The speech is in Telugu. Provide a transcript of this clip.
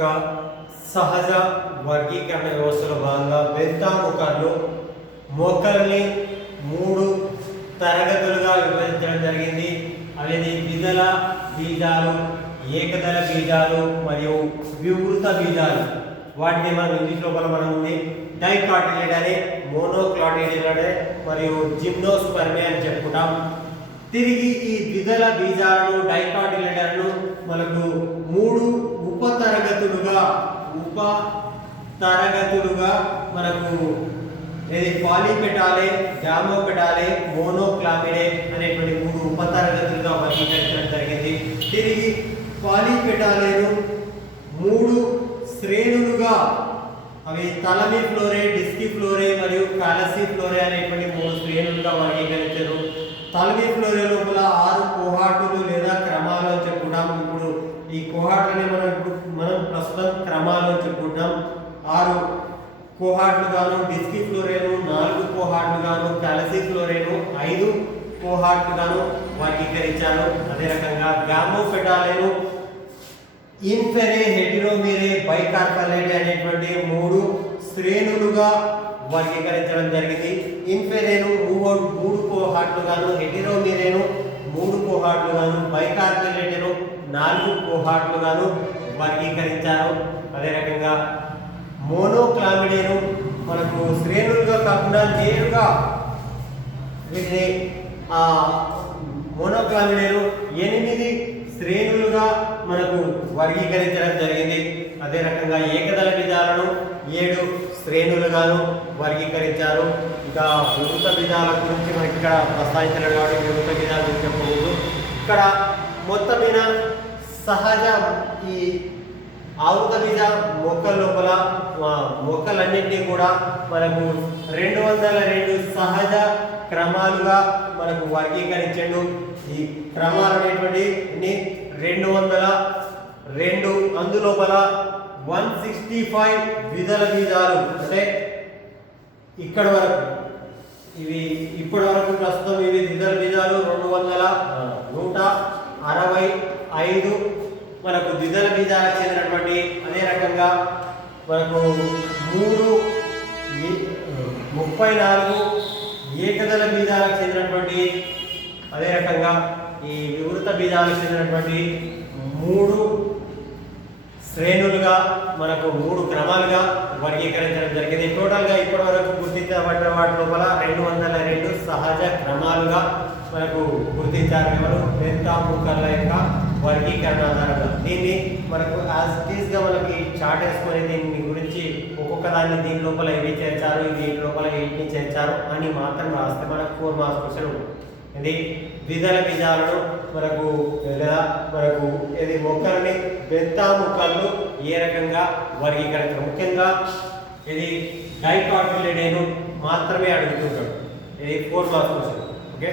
ఒక సహజ వర్గీకరణ వ్యవస్థలో భాగంగా బెంతాముఖాలు మొక్కల్ని మూడు తరగతులుగా విభజించడం జరిగింది. అనేది ద్విదళ బీజాలు ఏకదళ బీజాలు మరియు వివృత బీజాలు. వాటిని మనం ఇంగ్లీష్ లోపల మనం ఉంది. డైకాటిలిడ్ అని మోనోక్లాటిలేడ్ అని మరియు జిమ్నోస్పర్మే అని చెప్పుకుంటాం. తిరిగి ఈ ద్విదళ బీజాలను డైకాటిలిడర్ను మనకు మూడు ఉప తరగతులుగా ఉప తరగతులుగా మనకు ఇది పాలిపెటాలే జామోపెటాలే మోనోక్లామిడే అనేటువంటి మూడు ఉప తరగతులుగా వర్గీకరించడం జరిగింది. తిరిగి పాలిపెటాలేను మూడు శ్రేణులుగా అవి తలమి ఫ్లోరే డిస్కి ఫ్లోరే మరియు కాలసీ ఫ్లోరే అనేటువంటి మూడు శ్రేణులుగా వర్గీకరించారు. తలమి ఫ్లోరే లోపల ఆరు కోహాటులు లేదా క్రమాలు అని ఇప్పుడు ఈ కోహాటు మనం ఇప్పుడు మనం ప్రస్తుతం క్రమాలు అని చెప్పుకుంటాం ఆరు కోహాట్లుగాను డిస్కి ఫ్లోరేను నాలుగు కోహాట్లుగాను గాను ఫ్లోరేను ఐదు కోహాట్లుగాను వర్గీకరించారు. అదే రకంగా గామోఫెటాలేను ఇన్ఫెరే హెటిరోమీరే బైకార్పలేట్ అనేటువంటి మూడు శ్రేణులుగా వర్గీకరించడం జరిగింది. ఇన్ఫెరేను మూడు మూడు కోహాట్లుగాను హెటిరోమీరేను మూడు కోహాట్లుగాను బైకార్పలేటను నాలుగు కోహాట్లుగాను వర్గీకరించారు. అదే రకంగా మోనోక్లామిడియను మనకు శ్రేణులుగా కాకుండా నేరుగా వీటిని ఆ మోనోక్లామిడియను ఎనిమిది శ్రేణులుగా మనకు వర్గీకరించడం జరిగింది. అదే రకంగా ఏకదళ విధాలను ఏడు శ్రేణులుగాను వర్గీకరించారు. ఇంకా వివృత విధాల గురించి మనకి ఇక్కడ ప్రస్తావించలేదు కాబట్టి వివృత విధాల గురించి చెప్పకూడదు. ఇక్కడ మొత్తమైన సహజ ఈ ఆవుక బీజ మొక్కల లోపల మొక్కలన్నింటినీ కూడా మనకు రెండు వందల రెండు సహజ క్రమాలుగా మనకు వర్గీకరించండు. ఈ క్రమాలు అనేటువంటి రెండు వందల రెండు అందులోపల వన్ సిక్స్టీ ఫైవ్ విధల బీజాలు అంటే ఇక్కడ వరకు. ఇవి ఇప్పటి వరకు ప్రస్తుతం ఇవి ద్విదల బీజాలు రెండు వందల నూట అరవై ఐదు మనకు ద్విదల బీజాలకు చెందినటువంటి అదే రకంగా మనకు మూడు ముప్పై నాలుగు ఏకదళ బీజాలకు చెందినటువంటి అదే రకంగా ఈ వివృత బీజాలకు చెందినటువంటి మూడు శ్రేణులుగా మనకు మూడు క్రమాలుగా వర్గీకరించడం జరిగింది. టోటల్గా ఇప్పటి వరకు గుర్తించబడిన వాటి లోపల రెండు వందల రెండు సహజ క్రమాలుగా మనకు గుర్తించారు ఎవరు? బెంతాముకర్ల యొక్క వర్గీకరణ ఆధారంగా దీన్ని మనకు యాజ్గా మనకి చార్ట్ వేసుకొని దీని గురించి ఒక్కొక్క దాన్ని దీని లోపల ఇవి చేర్చారు దీని లోపల వీటిని చేర్చారు అని మాత్రం రాస్తే మనకు ఫోర్ మార్క్స్ క్వశ్చన్ ఇది ద్విదళ బీజాలను మనకు లేదా మనకు ఇది మొక్కల్ని బెంతా మొక్కలను ఏ రకంగా వర్గీకరించారు? ముఖ్యంగా ఇది డైకాటిలేడేను మాత్రమే అడుగుతుంటాడు. ఇది ఫోర్ మార్క్స్ క్వశ్చన్ ఓకే